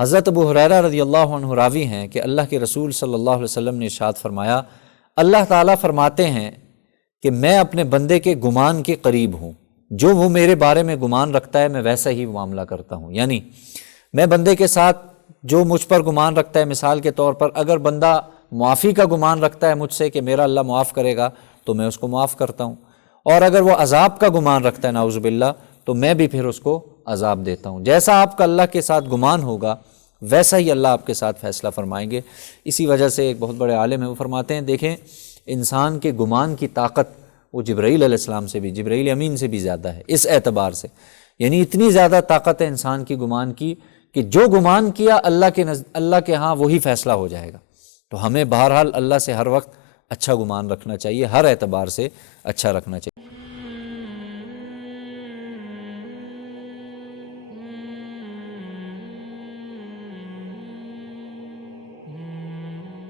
حضرت ابو ہریرہ رضی اللہ عنہ راوی ہیں کہ اللہ کے رسول صلی اللہ علیہ وسلم نے ارشاد فرمایا، اللہ تعالیٰ فرماتے ہیں کہ میں اپنے بندے کے گمان کے قریب ہوں، جو وہ میرے بارے میں گمان رکھتا ہے میں ویسا ہی معاملہ کرتا ہوں۔ یعنی میں بندے کے ساتھ جو مجھ پر گمان رکھتا ہے، مثال کے طور پر اگر بندہ معافی کا گمان رکھتا ہے مجھ سے کہ میرا اللہ معاف کرے گا تو میں اس کو معاف کرتا ہوں، اور اگر وہ عذاب کا گمان رکھتا ہے نعوذ باللہ تو میں بھی پھر اس کو عذاب دیتا ہوں۔ جیسا آپ کا اللہ کے ساتھ گمان ہوگا ویسا ہی اللہ آپ کے ساتھ فیصلہ فرمائیں گے۔ اسی وجہ سے ایک بہت بڑے عالم ہیں، وہ فرماتے ہیں دیکھیں انسان کے گمان کی طاقت وہ جبرائیل علیہ السلام سے بھی، جبرائیل امین سے بھی زیادہ ہے اس اعتبار سے، یعنی اتنی زیادہ طاقت ہے انسان کی گمان کی کہ جو گمان کیا اللہ کے ہاں وہی فیصلہ ہو جائے گا۔ تو ہمیں بہرحال اللہ سے ہر وقت اچھا گمان رکھنا چاہیے، ہر اعتبار سے اچھا رکھنا چاہیے۔